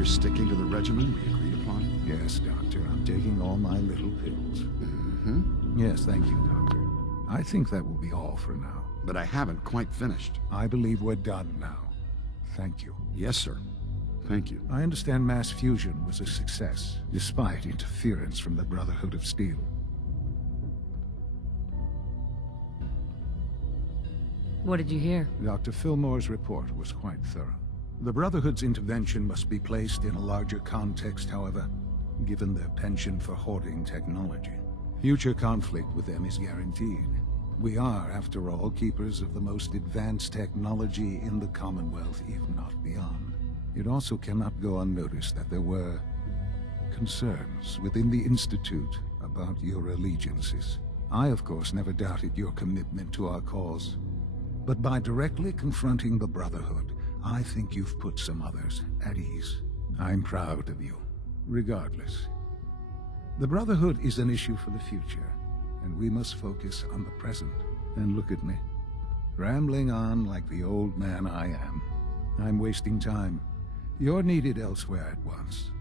You're sticking to the regimen we agreed upon? Yes, Doctor. I'm taking all my little pills. Yes, thank you, Doctor. I think that will be all for now. But I haven't quite finished. I believe we're done now. Thank you. Yes, sir. Thank you. I understand mass fusion was a success, despite interference from the Brotherhood of Steel. What did you hear? Dr. Fillmore's report was quite thorough. The Brotherhood's intervention must be placed in a larger context, however, given their penchant for hoarding technology. Future conflict with them is guaranteed. We are, after all, keepers of the most advanced technology in the Commonwealth, if not beyond. It also cannot go unnoticed that there were concerns within the Institute about your allegiances. I, of course, never doubted your commitment to our cause. But by directly confronting the Brotherhood, I think you've put some others at ease. I'm proud of you, regardless. The Brotherhood is an issue for the future, and we must focus on the present. And look at me, rambling on like the old man I am. I'm wasting time. You're needed elsewhere at once.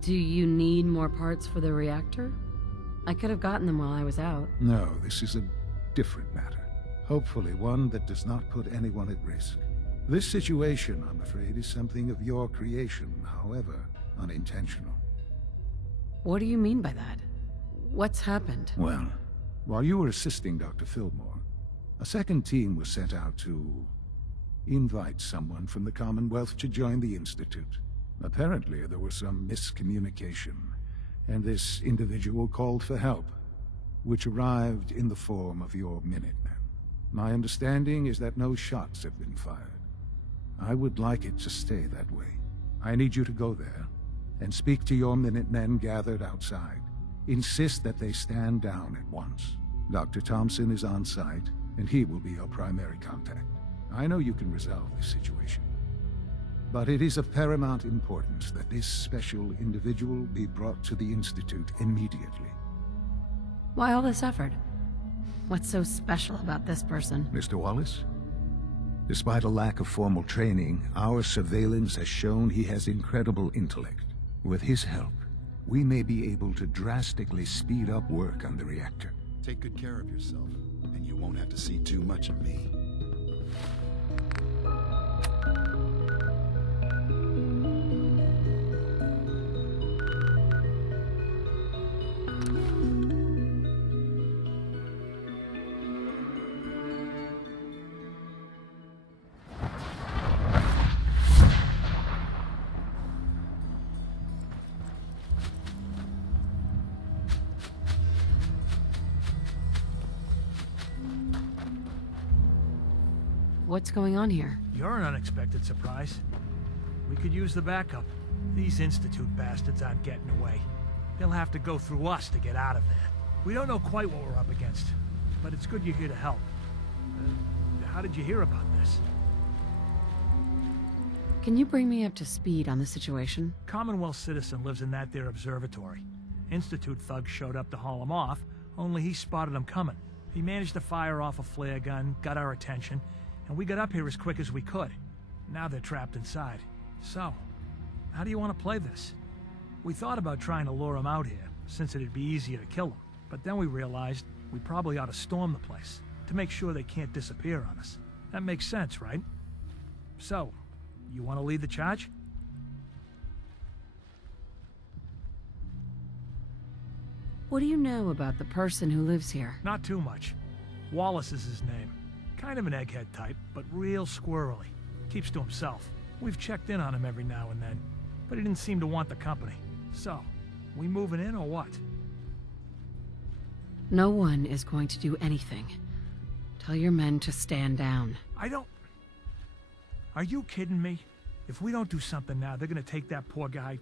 Do you need more parts for the reactor? I could have gotten them while I was out. No, this is a different matter. Hopefully one that does not put anyone at risk. This situation, I'm afraid, is something of your creation, however unintentional. What do you mean by that? What's happened? Well, while you were assisting Dr. Fillmore, a second team was sent out to invite someone from the Commonwealth to join the Institute. Apparently, there was some miscommunication, and this individual called for help, which arrived in the form of your Minutemen. My understanding is that no shots have been fired. I would like it to stay that way. I need you to go there and speak to your Minutemen gathered outside. Insist that they stand down at once. Dr. Thompson is on site, and he will be your primary contact. I know you can resolve this situation, but it is of paramount importance that this special individual be brought to the Institute immediately. Why all this effort? What's so special about this person? Mr. Wallace? Despite a lack of formal training, our surveillance has shown he has incredible intellect. With his help, we may be able to drastically speed up work on the reactor. Take good care of yourself, and you won't have to see too much of me. What's going on here? You're an unexpected surprise. We could use the backup. These Institute bastards aren't getting away. They'll have to go through us to get out of there. We don't know quite what we're up against, but it's good you're here to help. How did you hear about this? Can you bring me up to speed on the situation? Commonwealth citizen lives in that there observatory. Institute thugs showed up to haul him off, only he spotted them coming. He managed to fire off a flare gun, got our attention, and we got up here as quick as we could. Now they're trapped inside. So, how do you want to play this? We thought about trying to lure them out here, since it'd be easier to kill them. But then we realized we probably ought to storm the place, to make sure they can't disappear on us. That makes sense, right? So, you want to lead the charge? What do you know about the person who lives here? Not too much. Wallace is his name. Kind of an egghead type, but real squirrely. Keeps to himself. We've checked in on him every now and then, but he didn't seem to want the company. So, we moving in or what? No one is going to do anything. Tell your men to stand down. Are you kidding me? If we don't do something now, they're gonna take that poor guy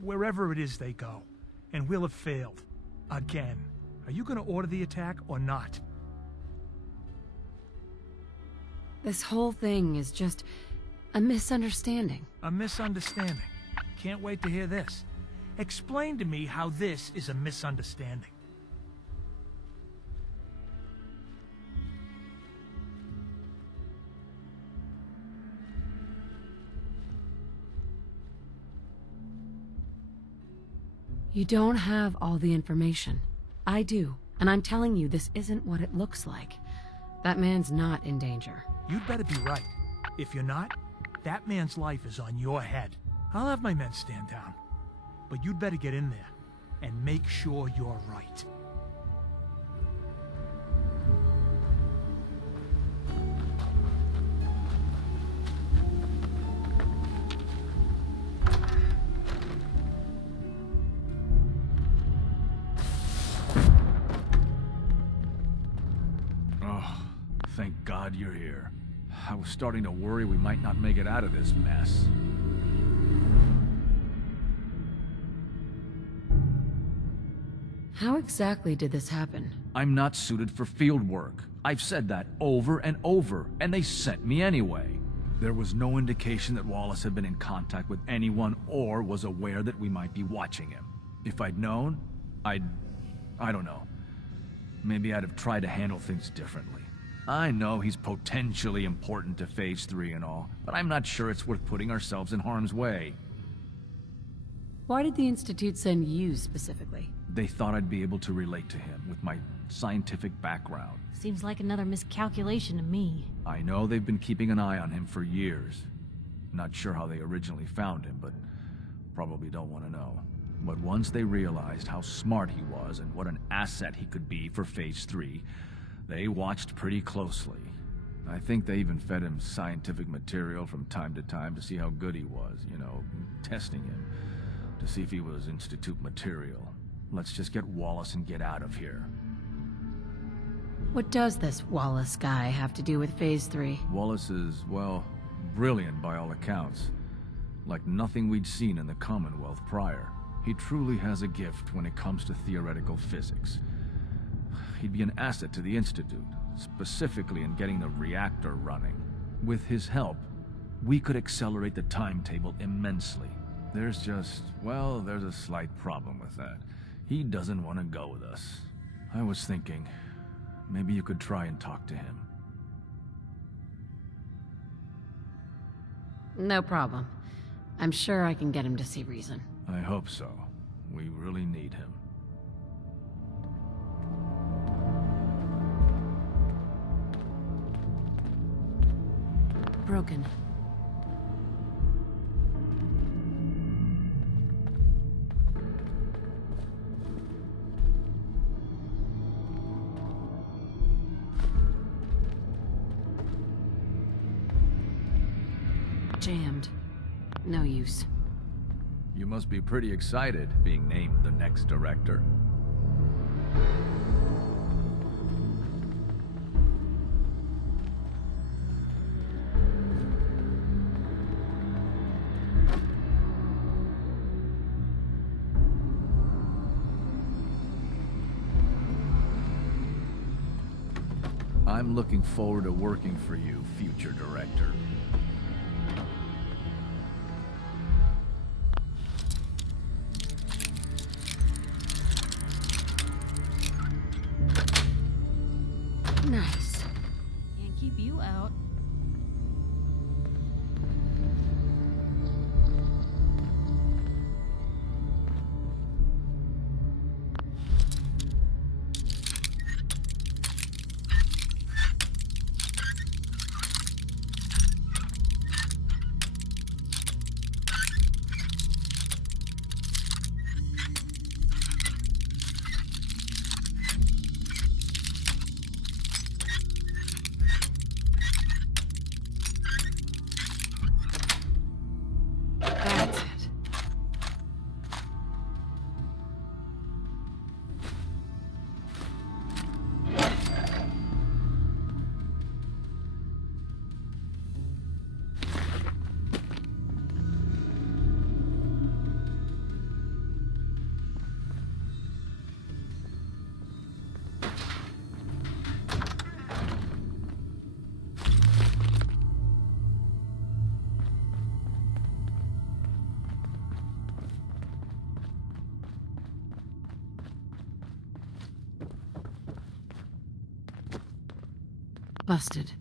wherever it is they go. And we'll have failed. Again. Are you gonna order the attack or not? This whole thing is just a misunderstanding. A misunderstanding. Can't wait to hear this. Explain to me how this is a misunderstanding. You don't have all the information. I do, and I'm telling you this isn't what it looks like. That man's not in danger. You'd better be right. If you're not, that man's life is on your head. I'll have my men stand down. But you'd better get in there and make sure you're right. Oh, thank God you're here. I was starting to worry we might not make it out of this mess. How exactly did this happen? I'm not suited for field work. I've said that over and over, and they sent me anyway. There was no indication that Wallace had been in contact with anyone or was aware that we might be watching him. If I'd known, I don't know. Maybe I'd have tried to handle things differently. I know he's potentially important to Phase 3 and all, but I'm not sure it's worth putting ourselves in harm's way. Why did the Institute send you specifically? They thought I'd be able to relate to him with my scientific background. Seems like another miscalculation to me. I know they've been keeping an eye on him for years. Not sure how they originally found him, but probably don't want to know. But once they realized how smart he was and what an asset he could be for Phase 3, they watched pretty closely. I think they even fed him scientific material from time to time to see how good he was, you know, testing him, to see if he was Institute material. Let's just get Wallace and get out of here. What does this Wallace guy have to do with Phase 3? Wallace is, well, brilliant by all accounts. Like nothing we'd seen in the Commonwealth prior. He truly has a gift when it comes to theoretical physics. He'd be an asset to the Institute, specifically in getting the reactor running. With his help, we could accelerate the timetable immensely. There's just, well, there's a slight problem with that. He doesn't want to go with us. I was thinking, maybe you could try and talk to him. No problem. I'm sure I can get him to see reason. I hope so. We really need him. Broken. Jammed. No use. You must be pretty excited being named the next director. I'm looking forward to working for you, future director. Nice. Can't keep you out. That's it. Busted.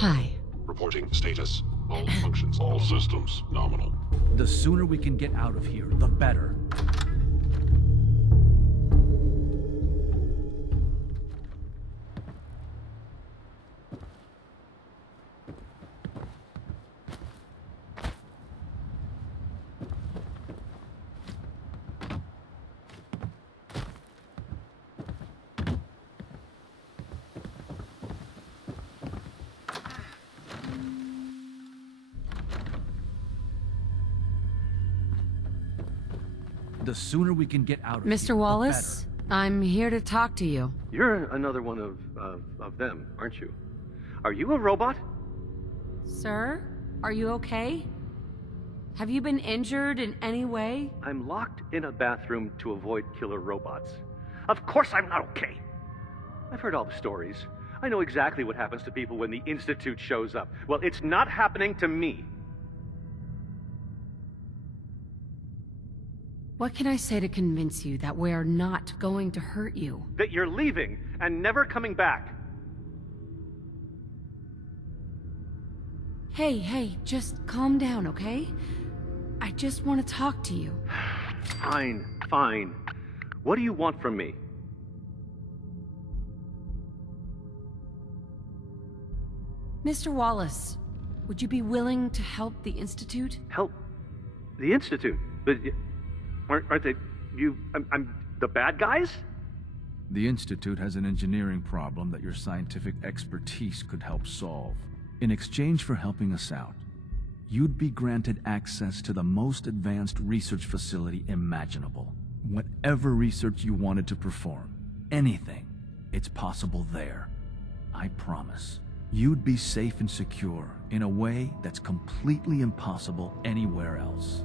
Hi. Reporting status. All functions, all systems, nominal. The sooner we can get out of here, the better. The sooner we can get out of here, Mr. Wallace, I'm here to talk to you. You're another one of them, aren't you? Are you a robot? Sir, are you okay? Have you been injured in any way? I'm locked in a bathroom to avoid killer robots. Of course I'm not okay. I've heard all the stories. I know exactly what happens to people when the Institute shows up. Well, it's not happening to me. What can I say to convince you that we're not going to hurt you? That you're leaving and never coming back. Hey, just calm down, okay? I just want to talk to you. Fine. What do you want from me? Mr. Wallace, would you be willing to help the Institute? Help? The Institute? But aren't they... I'm the bad guys? The Institute has an engineering problem that your scientific expertise could help solve. In exchange for helping us out, you'd be granted access to the most advanced research facility imaginable. Whatever research you wanted to perform, anything, it's possible there. I promise. You'd be safe and secure in a way that's completely impossible anywhere else.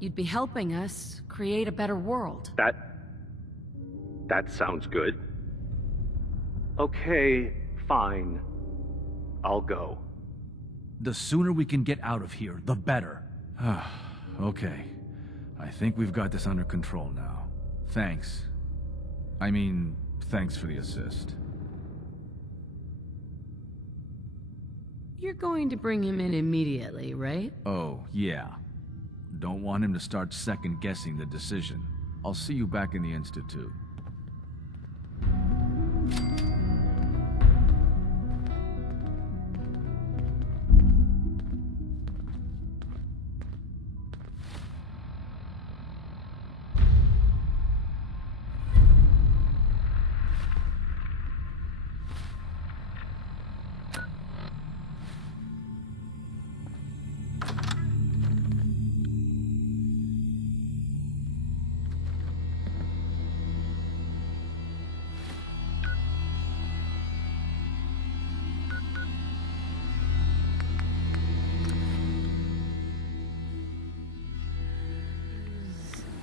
You'd be helping us create a better world. That sounds good. Okay, fine. I'll go. The sooner we can get out of here, the better. Okay. I think we've got this under control now. Thanks. Thanks for the assist. You're going to bring him in immediately, right? Oh, yeah. Don't want him to start second-guessing the decision. I'll see you back in the Institute.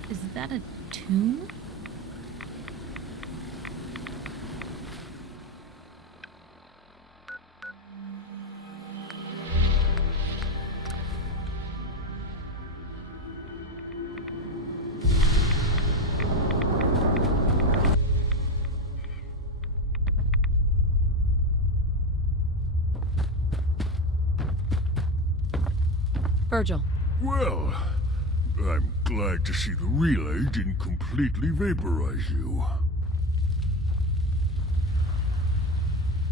Is that a tomb? Virgil. Well, I'm glad to see the relay didn't completely vaporize you.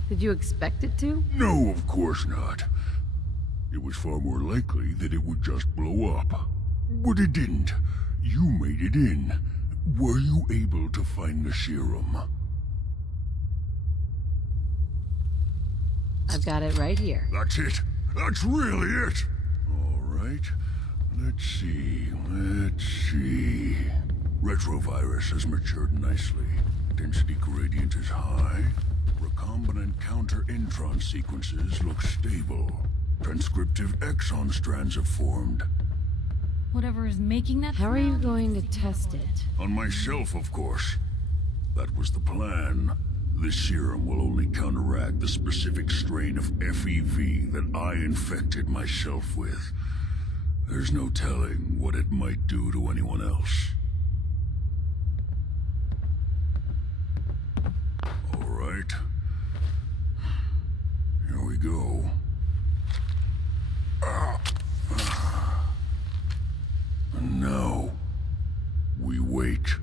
Did you expect it to? No, of course not. It was far more likely that it would just blow up. But it didn't. You made it in. Were you able to find the serum? I've got it right here. That's it. That's really it. All right. Let's see. Retrovirus has matured nicely. Density gradient is high. Recombinant counter-intron sequences look stable. Transcriptive exon strands have formed. Whatever is making that How are you sound going to is test it? On myself, of course. That was the plan. This serum will only counteract the specific strain of FEV that I infected myself with. There's no telling what it might do to anyone else. right. Here we go. And now, we wait.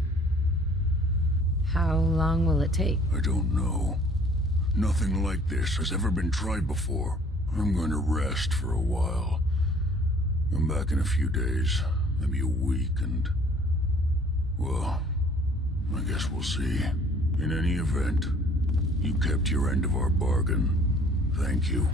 How long will it take? I don't know. Nothing like this has ever been tried before. I'm going to rest for a while. I'm back in a few days, maybe a week, and... well, I guess we'll see. In any event, you kept your end of our bargain. Thank you.